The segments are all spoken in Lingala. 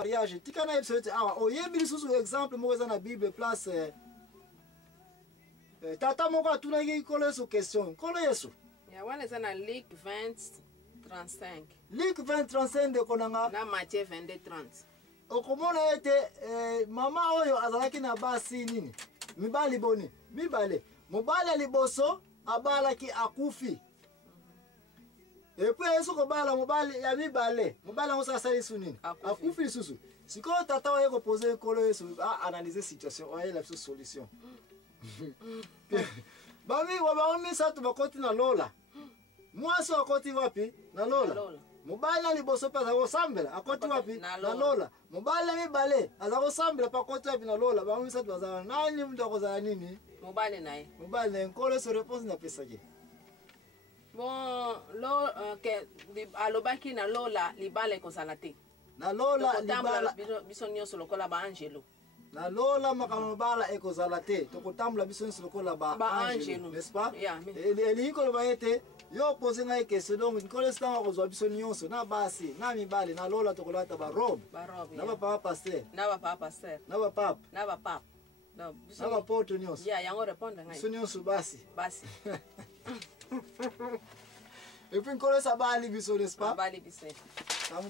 mariage tika na episode awa oyebi lisusu exemple moko eza na Bible place tata moko atunaki nkolo Yesu question nkolo Yesu ya wana eza na Luc 20:35 Luc 20:35 ndeko nanga na Matthieu 22:30 okomona ete mama oyo azalaki na basi nini mibali boni mibale mobali liboso abalaki akufi epuis Yesu kobala mobali ya mibale mobali ngo sasali sunini akufi lisusu sikoyo tata oye kopose nkolo Yesu analyser situation oye la solution bami wabaomisa tu bakoti na lola mwasi akoti wapi na lola mobali liboso pa za sambela akoti wapi na lola mobali mibale azako sambela pa koti wapi na lola baomisa tu bazana nani mtu akozana nini mobali naye nkolo Yesu réponse na pesaki bon que alobaki na lola libala ekozala te na lola libala biso nyonso lokola ba angelo na lola makambo bala ekozala te tokotambula biso nyonso lokola ba angelo n'est-ce pas elingi koloba ete yo pose ngai question donc nkolo Yesu ntango akozwa biso nyonso na basi na mibale na lola tokolata barobe na bapapa paster na bapapa paster na bapapa na bapoto nyonso yango répondre ngai biso nyonso basi et puis nkolo Yesu abali biso n'est-ce pas abali biso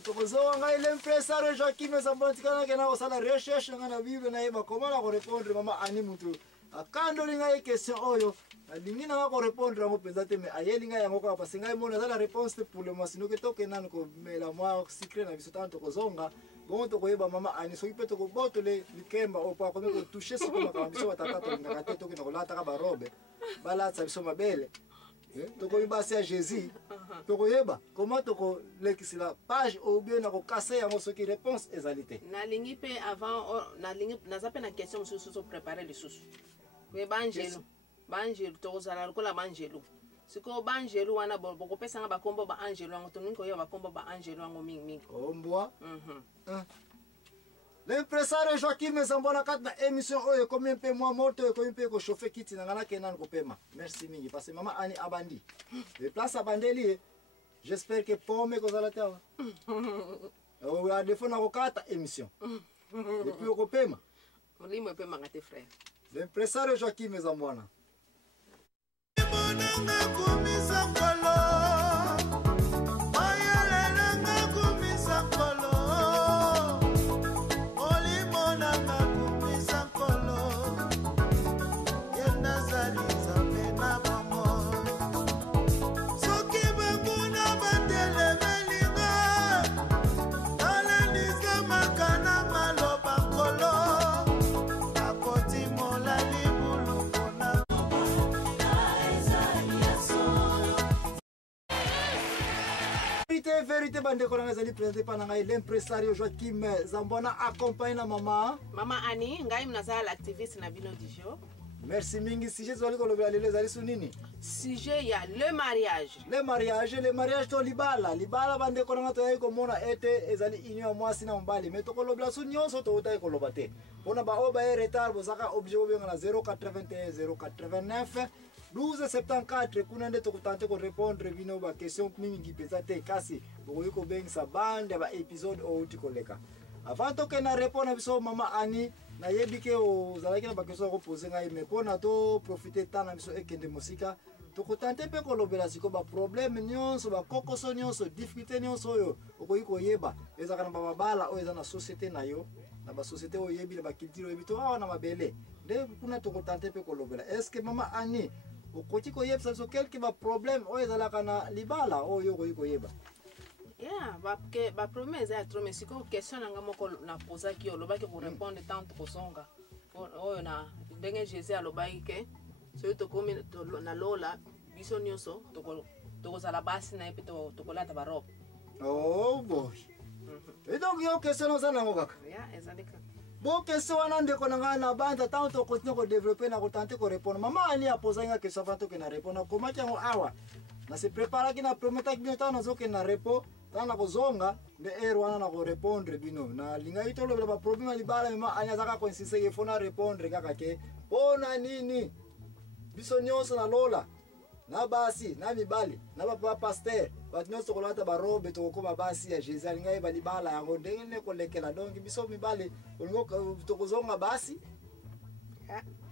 tokozowa ngai l'impresario Joachim Ezambona tikanake na kosala recherche ngai na Bible nayeba koma na korépondre mama ani mutu akandoli ngai question oyo alingi na nga korépondre yango mpenza te mais ayeli ngai yango kaka parce ngai mona aza na réponse te pour le mois sinoke tokendani komela mwa secret na biso tana tokozonga bongo tokoyeba mama ani soki mpe tokobotole likemba opo akomi kotouche siko makambo biso batata tolingaka te tokenda kolataka barobe balatisa biso mabele tokomi basi ya Jésus tokoyeba comment tokolekisila page ou bien na kokase yango soki réponse ezali te nalingi mpe avant naza mpe na question mosusu topréparer lisusu me baangelo tokozala lokola baangelo sikoyo baangelo wana bokopesanga bakombo baangelo yango toningi koyeba bakombo baangelo yango mingimingi ombwa l'impresario Joachim Ezambona kati na émission oyo ekomi mpe mwa moto ekomi mpe kochauffe kiti na nga nakenda kopema merci mingi parce que mama ani abandi le place abandeli j'espère que pomme ekozala te awa a défaut na kokata émission et puis okopema molimo epemaka te frère l'impresario Joachim Ezambona vérité bandeko na ezali présenté pa na ngai l'impresario Joachim Ezambona accompagne na mama ani ngai mnazala l'activiste na bino du jour. Merci mingi. Sujet zoli kolobela lelo ezali sunini sujet ya le mariage to libala bandeko na ngato yako mona ete ezali union ya mwasi na mbali mais to kolobela su nyonso to utai koloba te pona ba oba e retard bozaka objet obenga na 081 089 1274 kuna nde tokutante ko répondre bino ba question mingi peza te kasi bokoyi ko bengisa bande ba episode o utikoleka avant to kena répondre biso mama ani na yebike o zalaki na ba question ko poser ngai mais pona to profiter tana biso ekende musika tokutante pe kolobela siko ba problème nyonso ba kokoso nyonso difficulté nyonso yo okoyi ko yeba ezaka na ba bala o eza na société na yo na ba société o yebi ba culture yebi to na mabele nde kuna tokutante pe kolobela est-ce que mama ani okoti ko yeba so quelque ba problème o ezalaka na libala o yo koyi ko yeba ba problème eza trop mais siko question nanga moko na posa ki olobaki ko répondre tant kozonga o na ndenge Jésus alobaki ke so to komi na lola biso nyonso tokozala basi na epe tokolata ba robe. Oh boy. Et donc yo question oza nango kaka. Ezalika. Bon question wana ndeko nanga na banda tant to continue ko développer na ko tenter ko répondre. Mama ani a posé nga question avant to ke na répondre. Comment que awa na se prépare ki na prometa ki bientôt na zo ke na repo tana ko zonga de wana na ko répondre bino. Na linga ito lo ba problème libala mama ani azaka ko insister ke fona répondre kaka ke bona nini biso nyonso na lola na basi na mibali na ba pasteur bato nyonso kolata barobe tokokoma basi ya Jésus alingai balibala yango ndenge ne kolekela donc biso mibali olingo tokozonga basi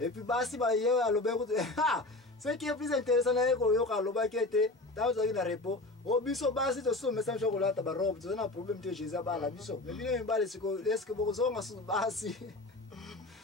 et puis basi ba ye alobe ko ce qui est plus intéressant na ko yoka aloba kete tazo ina repo o biso basi to so message ko kolata barobe to na problème te Jésus bala biso mais bino mibali siko est-ce que bokozonga su basi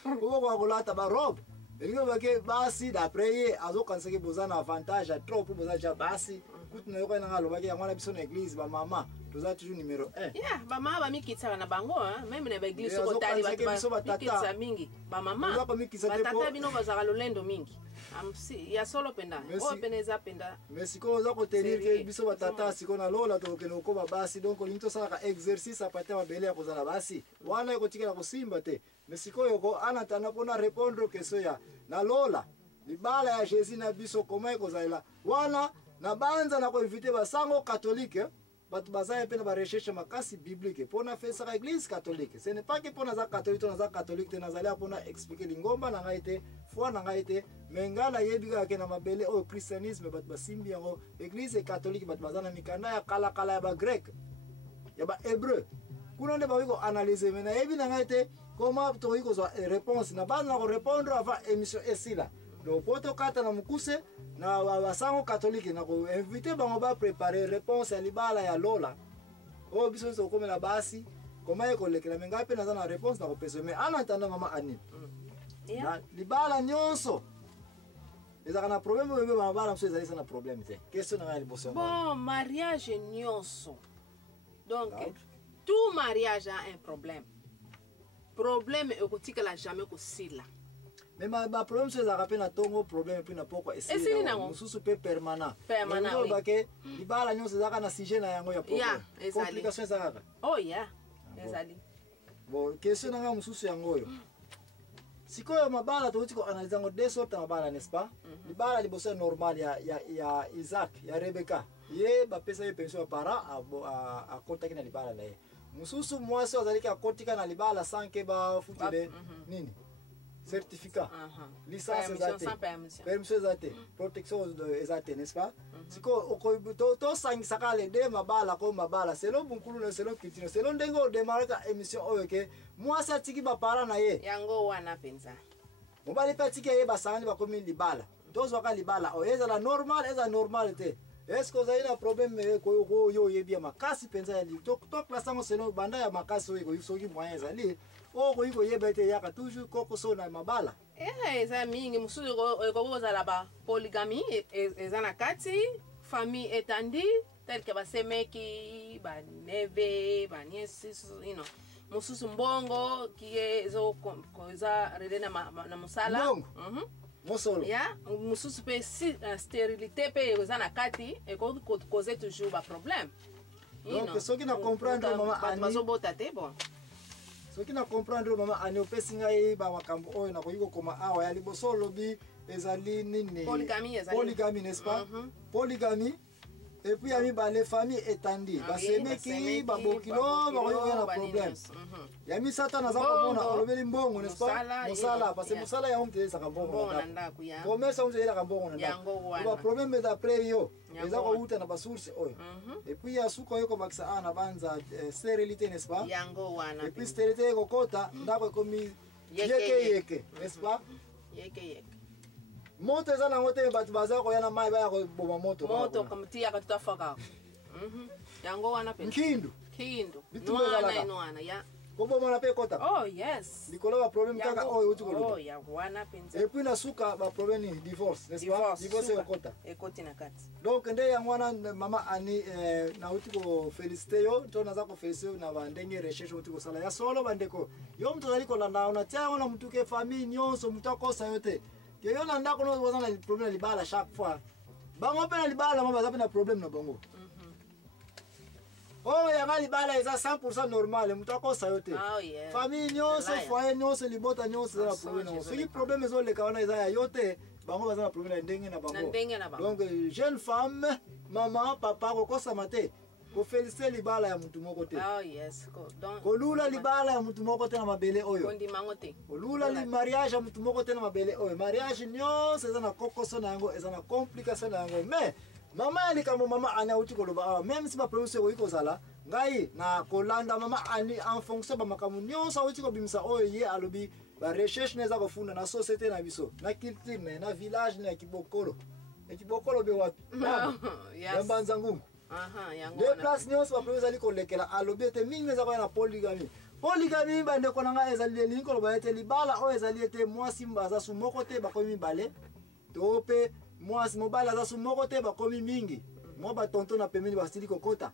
ko kolata barobe Elingo bake basi d'après ye azokanisa ke bozana avantage à trop pour bozaja basi kuti na yoko na ngalo bake ya mwana biso na église ba mama toza toujours numéro 1 yeah ba mama ba mikitsa na bango même na ba église ko tali ba mikitsa mingi ba mama ba tata bino bazaka lolendo mingi amsi ya solo penda o peneza penda mais siko za ko tenir ke biso ba tata siko na lola to ke no ko ba basi donc linto sala exercice apate mabele ya kozala basi wana yako tikela ko simba te mais siko yoko anatana pona répondre question ya na lola libala ya Jésus na biso koma ekozala wana na banza na ko inviter basango catholique batu bazaya pe na ba recherche makasi biblique pona fesa ka église catholique ce n'est pas que pona za catholique to na za catholique te nazali pona expliquer lingomba na ngaite foi na ngaite mengala yebika ke na mabele o christianisme batu basimbi yango église catholique batu bazana mikanda ya kala kala ya ba grec ya ba hébreu kuna nde bawiko analyser mena yebi na ngaite comment to iko zo réponse na base na ko répondre avant émission esila donc poto kata na mukuse na basango catholique na ko inviter bango ba préparer réponse ya libala ya lola o biso so komela basi comment eko lekela mengape na na réponse na ko pese mais en attendant mama ani na libala nyonso ezaka na problème bebe ba bala mso ezali na problème te question na liboso bon mariage nyonso donc tout mariage a un problème ekotikala jamais kosila mais ma problème c'est ça rappelle na tongo problème puis na poko essayer mususu pe permanent oui. Bake libala nyonso zaka na sujet na yango ya problème complication zaka oh yeah ezali bon question na mususu yango yo sikoyo mabala to utiko analyse ngo deux sortes mabala n'est-ce pas libala liboso normal ya Isaac ya Rebecca ye ba pesa ye pension para a contact na libala na ye mususu mwasi azalika akotika na libala sanke ba futile nini certificat licence ezate permission ezate protection ezate n'est-ce pas siko to sangisa kale de mabala ko mabala selo bunkulu na selo kitino selo ndengo de maraka émission oyo ke mwasi atiki ba para na ye yango wana penza mobali patiki ye basangani ba komi libala tozo ka libala o eza normal te est-ce que vous avez un problème ko yo yebi makasi penza ya li to klasango selo banda ya makasi oyo soki moyen ezali o ko iko yeba te yaka toujours koko so na mabala eza mingi mususu ko kozala ba polygamie eza na kati famille étendue tel que basemeki ba neve ba niesi mususu mbongo kiyezo koza rede na musala mosolo ya mususu pe stérilité pe eza na kati eko causer toujours ba problème donc soki na comprendre mama ani bazobota te bon soki na comprendre mama ani opesi ngai ba makambo oyo na koyiko koma awa ya liboso lobi ezali nini polygamie n'est-ce pas polygamie et puis ami ba les familles étendues basemeki babokilo bakoyoka na problème ya misata na zako mona olobeli mbongo n'est-ce pas musala parce que musala ya mte saka mbongo na ndaku ya commerce on zela mbongo na ndaku ba problème d'après yo eza ko uta na basource oyo et puis ya suko yoko bakisa ana banza stérilité n'est-ce pas yango wana et puis stérilité ko kota ndako komi yeke n'est-ce pas yeke moto eza na ngote batu baza ko yana mai ba ko boma moto kamtia ka tutafaka yango wana pe kindu nwana ya ko boma na pe kota oh yes likolo ba problème kaka oyo uti ko oh ya wana penza et puis na suka ba problème ni divorce n'est-ce pas divorce ko kota ekoti na kati donc nde yango wana mama ani na uti ko féliciter yo to naza ko féliciter na ba ndenge recherche uti ko sala ya solo bandeko yo mtu zali ko landa ona tia ona mtu ke famille nyonso mtu akosa yote ke yo na ndako no wazana problème libala chaque fois bango pe na libala mama zapi na problème na bango oh ya ngali bala eza 100% normal mtu akosa yote famille nyonso foyer nyonso libota nyonso za problème soki problème ezo leka wana eza ya yote bango baza na problème ndenge na bango donc jeune femme maman papa ko kosa mate kofelise libala ya mutu moko te. Oh yes. Kolula libala ya mutu moko te na mabele oyo. Kondimango te. Kolula li mariage ya mutu moko te na mabele oyo. Mariage nyonso eza na kokoso na yango, eza na complication na yango. Mais mama ya likambo mama Ani auti koloba awa, même si ba producer oyi kozala, ngai na kolanda mama Ani en fonction ba makambo nyonso auti kobimisa oyo ye alobi ba recherche neza kofunda na société na biso, na culture na village na Kibokolo. Ekibokolo be wapi? Yes. Mbanza ngumu. Yango. De place nyonso ba producer ali kolekela alobi te mingi neza kwa na polygamie. Polygamie bande ko nanga ezali linko loba ete libala o ezali ete mwasi mbaza su moko te bakomi bale. To pe mwasi mobala za su moko te bakomi mingi. Mo ba tonton na pemeni basili kokota.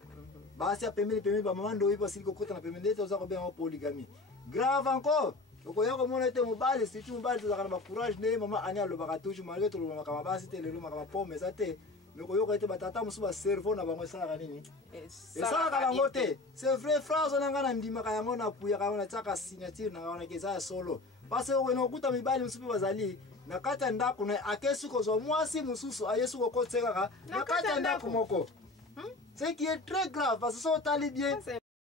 Basi ya pemeni ba mama ndo ipo basili kokota na pemeni ete oza ko bien polygamie. Grave encore. Oko yako mona ete mobali si tu mobali tozaka na ba courage ne mama Ani alobaka toujours malgré to lobaka kama basi te lelo makama pomme za te. Mais ko yoko ete batata musu ba cerveau na bango sala nini? Esala kalango te. C'est vrai phrase on ngana ndima ka yango na puya ka na tsaka signature na ngana keza solo. Parce que wena okuta mibali musu bazali na kata ndako na akesu ko zo mwasi mususu ayesu ko kotseka na kata ndako moko. Ce qui est très grave parce que ça tali bien